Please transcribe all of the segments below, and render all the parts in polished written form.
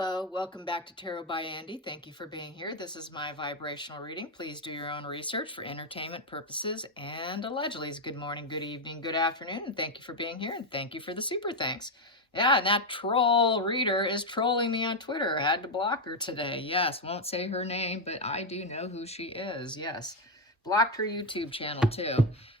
Hello, welcome back to Tarot by Andy. Thank you for being here. This is my vibrational reading. Please do your own research for entertainment purposes and allegedly. Good morning, good evening, good afternoon, and thank you for being here and thank you for the super thanks. Yeah, and that troll reader is trolling me on Twitter. I had to block her today. Yes, won't say her name, but I do know who she is. Yes, blocked her YouTube channel too.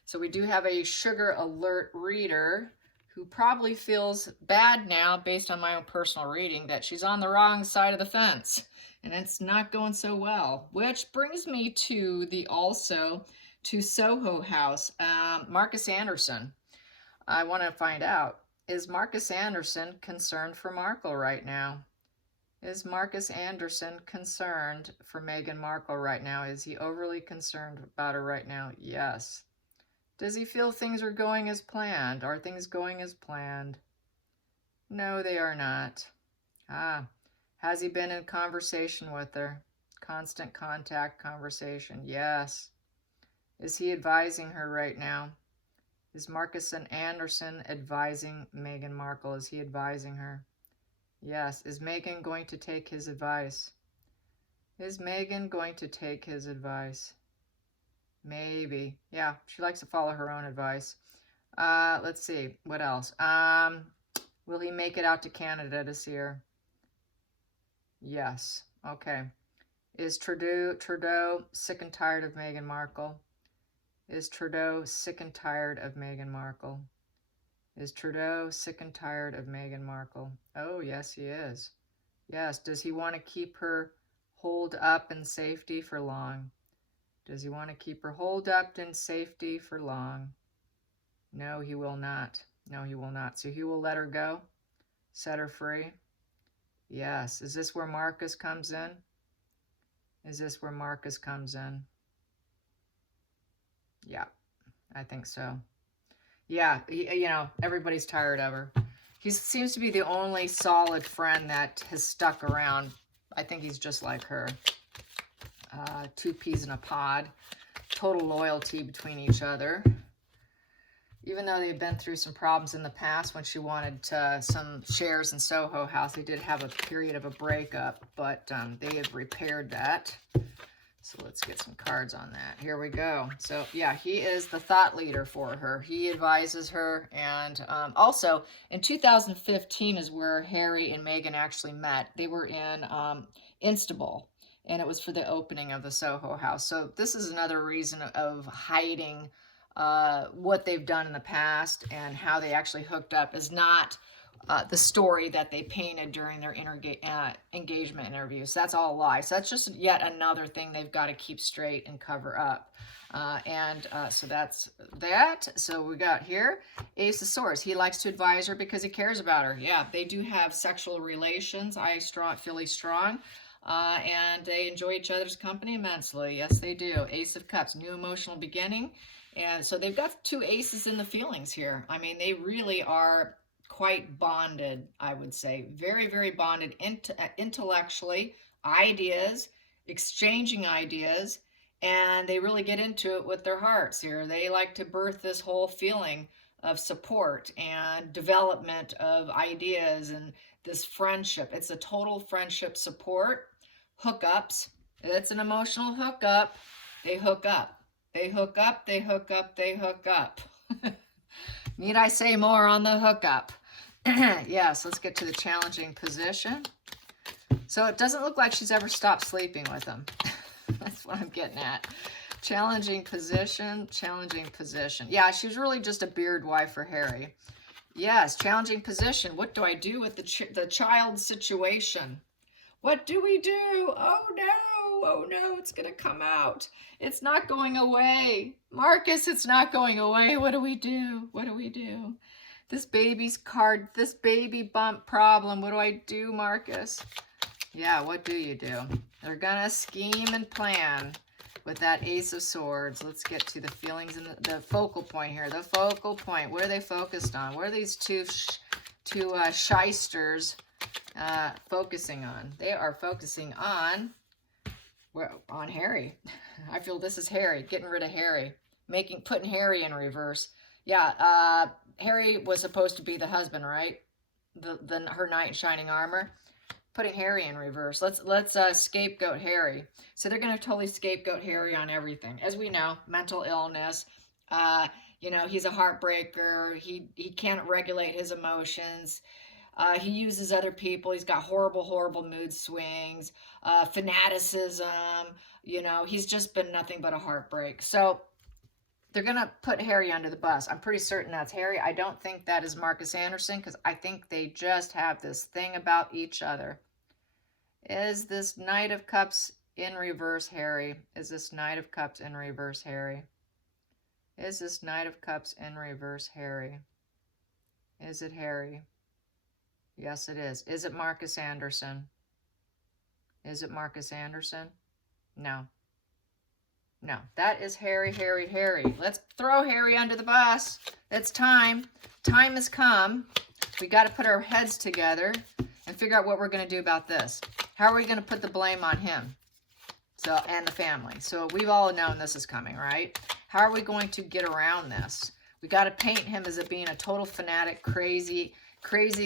So we do have a sugar alert reader who probably feels bad now based on my own personal reading that she's on the wrong side of the fence and it's not going so well, which brings me to Soho House. Marcus Anderson. I want to find out, is Marcus Anderson concerned for Markle right now? Is Marcus Anderson concerned for Meghan Markle right now? Is he overly concerned about her right now? Yes. Does he feel things are going as planned? Are things going as planned? No, they are not. Has he been in conversation with her? Constant contact conversation? Yes. Is he advising her right now? Is Marcus Anderson advising Meghan Markle? Is he advising her? Yes. Is Meghan going to take his advice? Is Meghan going to take his advice? Maybe. Yeah, she likes to follow her own advice. Let's see. What else? Will he make it out to Canada this year? Yes. Okay. Is Trudeau sick and tired of Meghan Markle? Is Trudeau sick and tired of Meghan Markle? Is Trudeau sick and tired of Meghan Markle? Oh, yes, he is. Yes. Does he want to keep her holed up in safety for long? Does he want to keep her holed up in safety for long? No, he will not. No, he will not. So he will let her go? Set her free? Yes. Is this where Marcus comes in? Is this where Marcus comes in? Yeah, I think so. Yeah, everybody's tired of her. He seems to be the only solid friend that has stuck around. I think he's just like her. Two peas in a pod. Total loyalty between each other. Even though they've been through some problems in the past when she wanted some shares in Soho House, they did have a period of a breakup, but they have repaired that. So let's get some cards on that. Here we go. So yeah, he is the thought leader for her. He advises her. And also in 2015 is where Harry and Meghan actually met. They were in Istanbul, and it was for the opening of the Soho House. So this is another reason of hiding what they've done in the past and how they actually hooked up is not the story that they painted during their engagement interviews. That's all a lie. So that's just yet another thing they've got to keep straight and cover up. So that's that. So we got here Ace of Swords. He likes to advise her because he cares about her. Yeah, they do have sexual relations. Philly strong. And they enjoy each other's company immensely. Yes, they do. Ace of Cups, new emotional beginning. And so they've got two aces in the feelings here. I mean, they really are quite bonded, I would say. Very, very bonded intellectually, ideas, exchanging ideas, and they really get into it with their hearts here. They like to birth this whole feeling of support and development of ideas and this friendship. It's a total friendship support. Hookups. It's an emotional hookup. They hook up. They hook up, they hook up, they hook up. Need I say more on the hookup? Yes, let's get to the challenging position. So it doesn't look like she's ever stopped sleeping with him. That's what I'm getting at. Challenging position, challenging position. Yeah, she's really just a beard wife for Harry. Yes, challenging position. What do I do with the child situation? What do we do? Oh no, oh no, it's gonna come out. It's not going away. Marcus, it's not going away. What do we do? What do we do? This baby bump problem. What do I do, Marcus? Yeah, what do you do? They're gonna scheme and plan with that Ace of Swords. Let's get to the feelings and the focal point here. The focal point. What are they focused on? What are these two shysters focusing on? They are focusing on Harry. I feel this is Harry, getting rid of Harry, putting Harry in reverse. Yeah, Harry was supposed to be the husband, right? Her knight in shining armor. putting Harry in reverse. Let's scapegoat Harry. So they're going to totally scapegoat Harry on everything. As we know, mental illness. You know, he's a heartbreaker. He can't regulate his emotions. He uses other people. He's got horrible mood swings, fanaticism. You know, he's just been nothing but a heartbreak. So they're going to put Harry under the bus. I'm pretty certain that's Harry. I don't think that is Marcus Anderson, because I think they just have this thing about each other. Is this Knight of Cups in reverse Harry? Is this Knight of Cups in reverse Harry? Is this Knight of Cups in reverse Harry? Is it Harry? Yes, it is. Is it Marcus Anderson? Is it Marcus Anderson? No. No, that is Harry. Let's throw Harry under the bus. It's time. Time has come. We got to put our heads together and figure out what we're going to do about this. How are we going to put the blame on him? So, and the family. So we've all known this is coming, right? How are we going to get around this? We got to paint him as being a total fanatic, crazy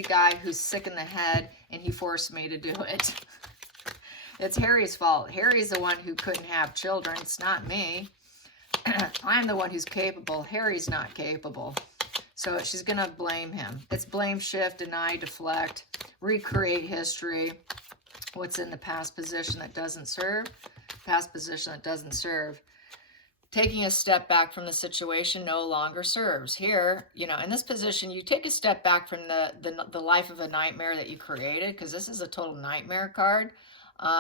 guy who's sick in the head, and he forced me to do it. It's Harry's fault. Harry's the one who couldn't have children. It's not me. I'm the one who's capable. Harry's not capable. So she's going to blame him. It's blame, shift, deny, deflect, recreate history. What's in the past position that doesn't serve? Past position that doesn't serve. Taking a step back from the situation no longer serves. Here, you know, in this position, you take a step back from the life of a nightmare that you created, because this is a total nightmare card.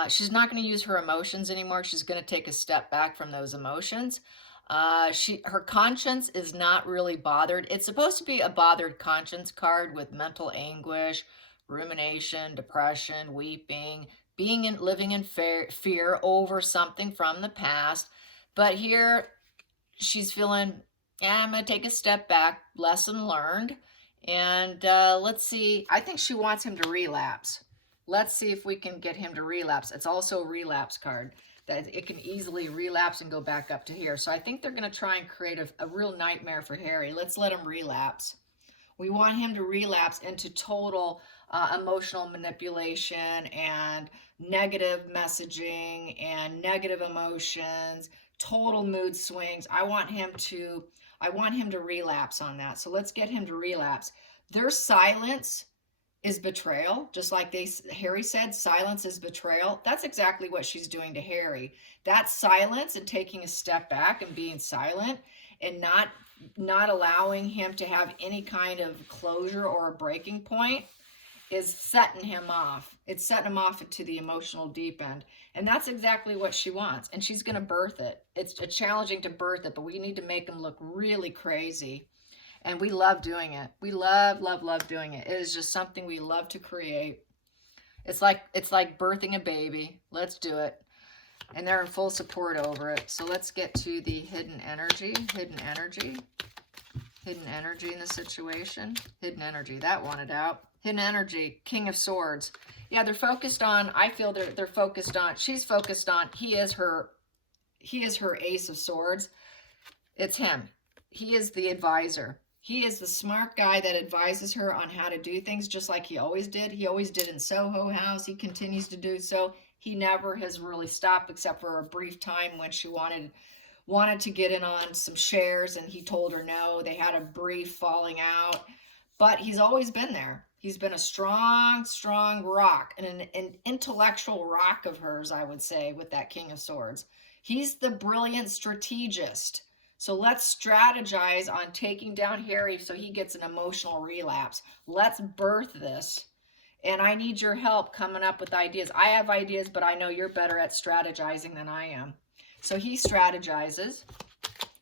She's not going to use her emotions anymore. She's going to take a step back from those emotions. Her conscience is not really bothered. It's supposed to be a bothered conscience card with mental anguish, rumination, depression, weeping, living in fear over something from the past. But here she's feeling, yeah, I'm going to take a step back, lesson learned. And let's see, I think she wants him to relapse. Let's see if we can get him to relapse. It's also a relapse card, that it can easily relapse and go back up to here. So I think they're going to try and create a real nightmare for Harry. Let's let him relapse. We want him to relapse into total emotional manipulation and negative messaging and negative emotions, total mood swings. I want him to relapse on that. So let's get him to relapse. Their silence is betrayal, just like Harry said, silence is betrayal. That's exactly what she's doing to Harry. That silence and taking a step back and being silent and not allowing him to have any kind of closure or a breaking point is setting him off. It's setting him off into the emotional deep end. And that's exactly what she wants. And she's going to birth it. It's challenging to birth it, but we need to make him look really crazy. And we love doing it. We love doing it. It is just something we love to create. It's like birthing a baby. Let's do it. And they're in full support over it. So let's get to the hidden energy. Hidden energy in the situation. Hidden energy. That wanted out. Hidden energy. King of Swords. Yeah, they're focused on, I feel they're focused on, she's focused on, he is her Ace of Swords. It's him. He is the advisor. He is the smart guy that advises her on how to do things, just like he always did. He always did in Soho House. He continues to do so. He never has really stopped, except for a brief time when she wanted to get in on some shares, and he told her no. They had a brief falling out, but he's always been there. He's been a strong rock, and an intellectual rock of hers, I would say, with that King of Swords. He's the brilliant strategist. So let's strategize on taking down Harry so he gets an emotional relapse. Let's birth this. And I need your help coming up with ideas. I have ideas, but I know you're better at strategizing than I am. So he strategizes.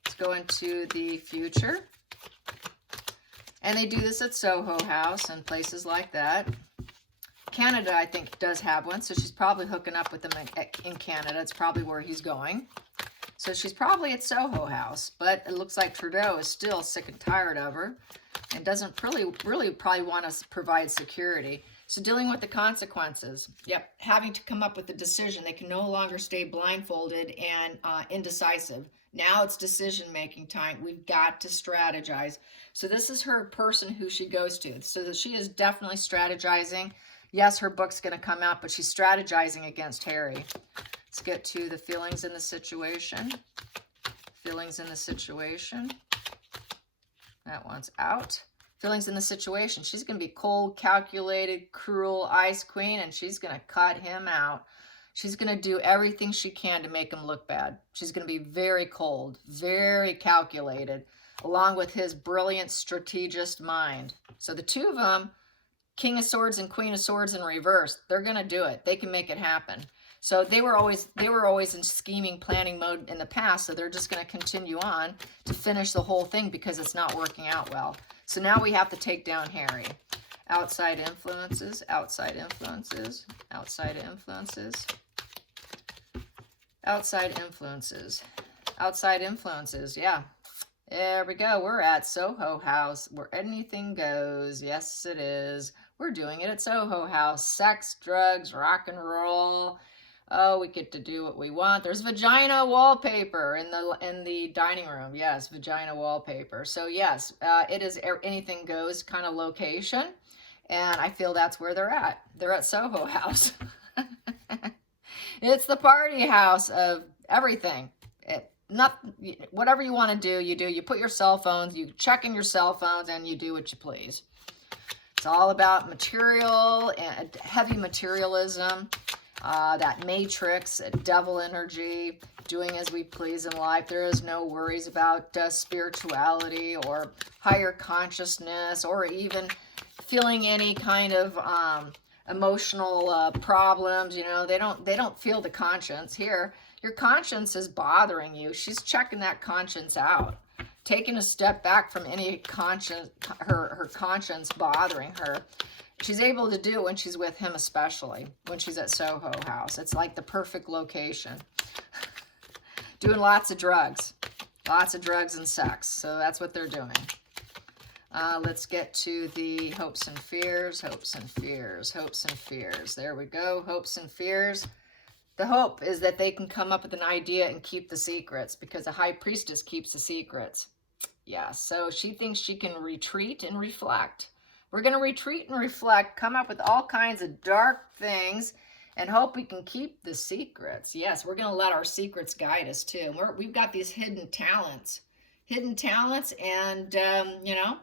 Let's go into the future. And they do this at Soho House and places like that. Canada, I think, does have one. So she's probably hooking up with them in Canada. It's probably where he's going. So she's probably at Soho House, but it looks like Trudeau is still sick and tired of her and doesn't really probably want to provide security. So dealing with the consequences. Yep, having to come up with a decision. They can no longer stay blindfolded and indecisive. Now it's decision-making time. We've got to strategize. So this is her person who she goes to. So that she is definitely strategizing. Yes, her book's going to come out, but she's strategizing against Harry. Let's get to the feelings in the situation. Feelings in the situation. That one's out. Feelings in the situation. She's going to be cold, calculated, cruel, ice queen, and she's going to cut him out. She's going to do everything she can to make him look bad. She's going to be very cold, very calculated, along with his brilliant strategist mind. So the two of them, King of Swords and Queen of Swords in reverse, they're going to do it. They can make it happen. So they were always in scheming, planning mode in the past, so they're just going to continue on to finish the whole thing because it's not working out well. So now we have to take down Harry. Outside influences, outside influences, outside influences, outside influences, outside influences, yeah. There we go. We're at Soho House, where anything goes. Yes, it is. We're doing it at Soho House. Sex, drugs, rock and roll. Oh, we get to do what we want. There's vagina wallpaper in the dining room. Yes, vagina wallpaper. So yes, it is anything goes kind of location. And I feel that's where they're at. They're at Soho House. It's the party house of everything. Whatever you want to do, you do. You put your cell phones, you check in your cell phones, and you do what you please. It's all about material and heavy materialism. That matrix, devil energy, doing as we please in life. There is no worries about spirituality or higher consciousness or even feeling any kind of emotional problems. You know, they don't feel the conscience here. Your conscience is bothering you. She's checking that conscience out, taking a step back from any conscience, her conscience bothering her. She's able to do it when she's with him, especially when she's at Soho House. It's like the perfect location. Doing lots of drugs and sex. So that's what they're doing. Let's get to the hopes and fears, hopes and fears, hopes and fears. There we go, hopes and fears. The hope is that they can come up with an idea and keep the secrets, because a high priestess keeps the secrets. Yeah, so she thinks she can retreat and reflect. We're going to retreat and reflect, come up with all kinds of dark things, and hope we can keep the secrets. Yes, we're going to let our secrets guide us too. We've got these hidden talents, and, you know,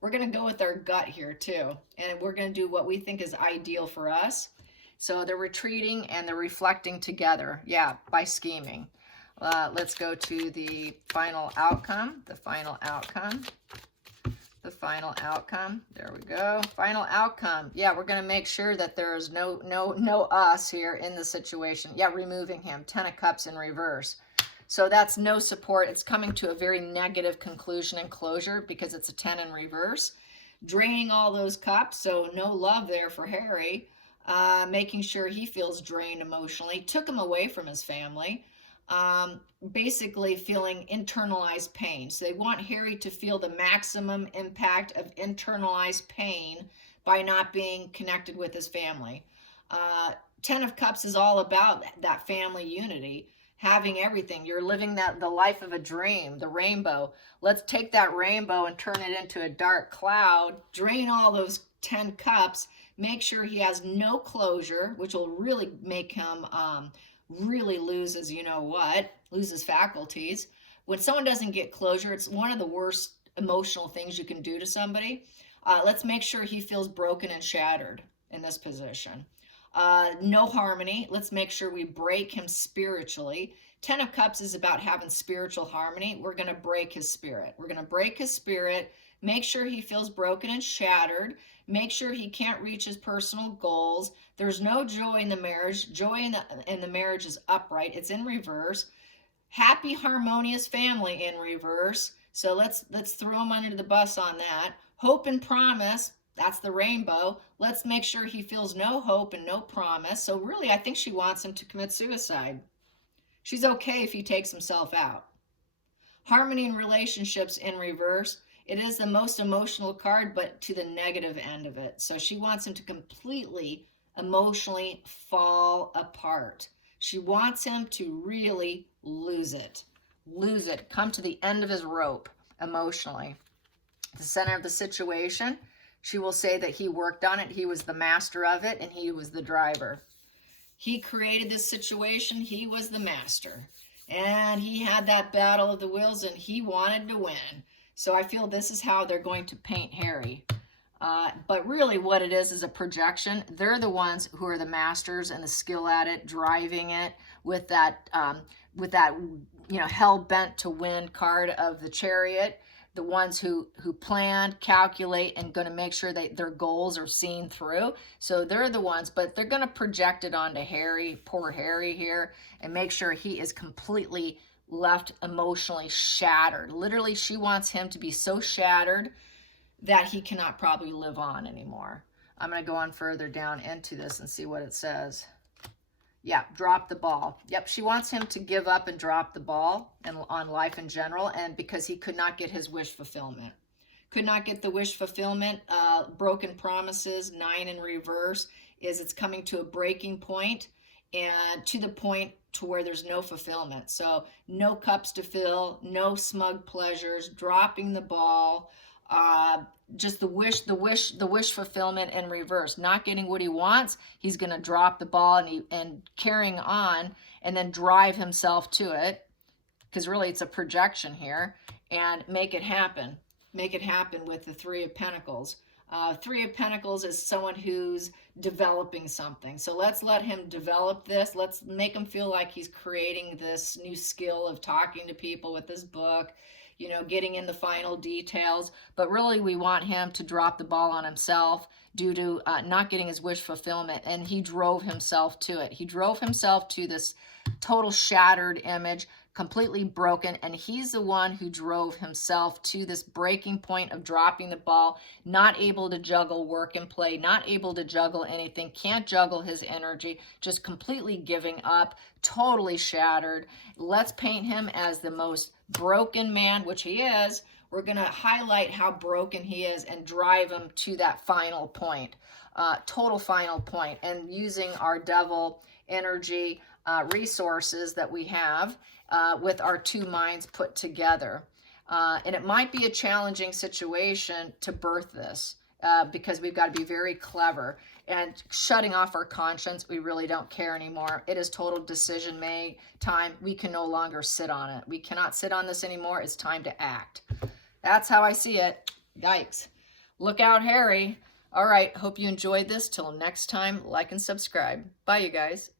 we're going to go with our gut here too. And we're going to do what we think is ideal for us. So they're retreating and they're reflecting together. Yeah, by scheming. Let's go to the final outcome. The final outcome. The final outcome. There we go. Final outcome. Yeah, we're going to make sure that there's no us here in the situation. Yeah, removing him. 10 of Cups in reverse. So that's no support. It's coming to a very negative conclusion and closure because it's a 10 in reverse. Draining all those cups, so no love there for Harry. Making sure he feels drained emotionally. Took him away from his family. Basically feeling internalized pain. So they want Harry to feel the maximum impact of internalized pain by not being connected with his family. 10 of Cups is all about that family unity, having everything. You're living the life of a dream, the rainbow. Let's take that rainbow and turn it into a dark cloud, drain all those 10 cups, make sure he has no closure, which will really make him really lose his faculties. When someone doesn't get closure, it's one of the worst emotional things you can do to somebody. Let's make sure he feels broken and shattered in this position. No harmony. Let's make sure we break him spiritually. 10 of Cups is about having spiritual harmony. We're going to break his spirit. We're going to break his spirit, make sure he feels broken and shattered, make sure he can't reach his personal goals. There's no joy in the marriage. Joy in the marriage is upright. It's in reverse. Happy, harmonious family in reverse. So let's throw him under the bus on that. Hope and promise. That's the rainbow. Let's make sure he feels no hope and no promise. So really, I think she wants him to commit suicide. She's okay if he takes himself out. Harmony in relationships in reverse. It is the most emotional card, but to the negative end of it. So she wants him to completely emotionally fall apart. She wants him to really lose it, come to the end of his rope emotionally. The center of the situation. She will say that he worked on it, he was the master of it, and he was the driver. He created this situation, he was the master. And he had that battle of the wills, and he wanted to win. So I feel this is how they're going to paint Harry. But really what it is a projection. They're the ones who are the masters and the skill at it, driving it with that hell-bent to win card of the Chariot. The ones who plan, calculate, and going to make sure that their goals are seen through. So they're the ones, but they're going to project it onto Harry, poor Harry here, and make sure he is completely left emotionally shattered. Literally, she wants him to be so shattered that he cannot probably live on anymore. I'm going to go on further down into this and see what it says. Yeah, drop the ball. Yep, she wants him to give up and drop the ball and on life in general, and because he could not get his wish fulfillment. Could not get the wish fulfillment. Broken promises, 9 in reverse, is it's coming to a breaking point, and to the point to where there's no fulfillment. So no cups to fill, no smug pleasures, dropping the ball, just the wish fulfillment in reverse. Not getting what he wants, he's going to drop the ball and carrying on, and then drive himself to it, because really it's a projection here, and make it happen. Make it happen with the Three of Pentacles. Three of Pentacles is someone who's developing something. So let's let him develop this. Let's make him feel like he's creating this new skill of talking to people with this book, you know, getting in the final details. But really we want him to drop the ball on himself due to not getting his wish fulfillment. And he drove himself to it. He drove himself to this total shattered image, completely broken, and he's the one who drove himself to this breaking point of dropping the ball, not able to juggle work and play, not able to juggle anything, can't juggle his energy, just completely giving up, totally shattered. Let's paint him as the most broken man, which he is. We're going to highlight how broken he is and drive him to that final point, total final point, and using our devil energy resources that we have with our two minds put together. And it might be a challenging situation to birth this because we've got to be very clever and shutting off our conscience. We really don't care anymore. It is total decision made time. We can no longer sit on it. We cannot sit on this anymore. It's time to act. That's how I see it. Yikes. Look out, Harry. All right. Hope you enjoyed this. Till next time, like and subscribe. Bye, you guys.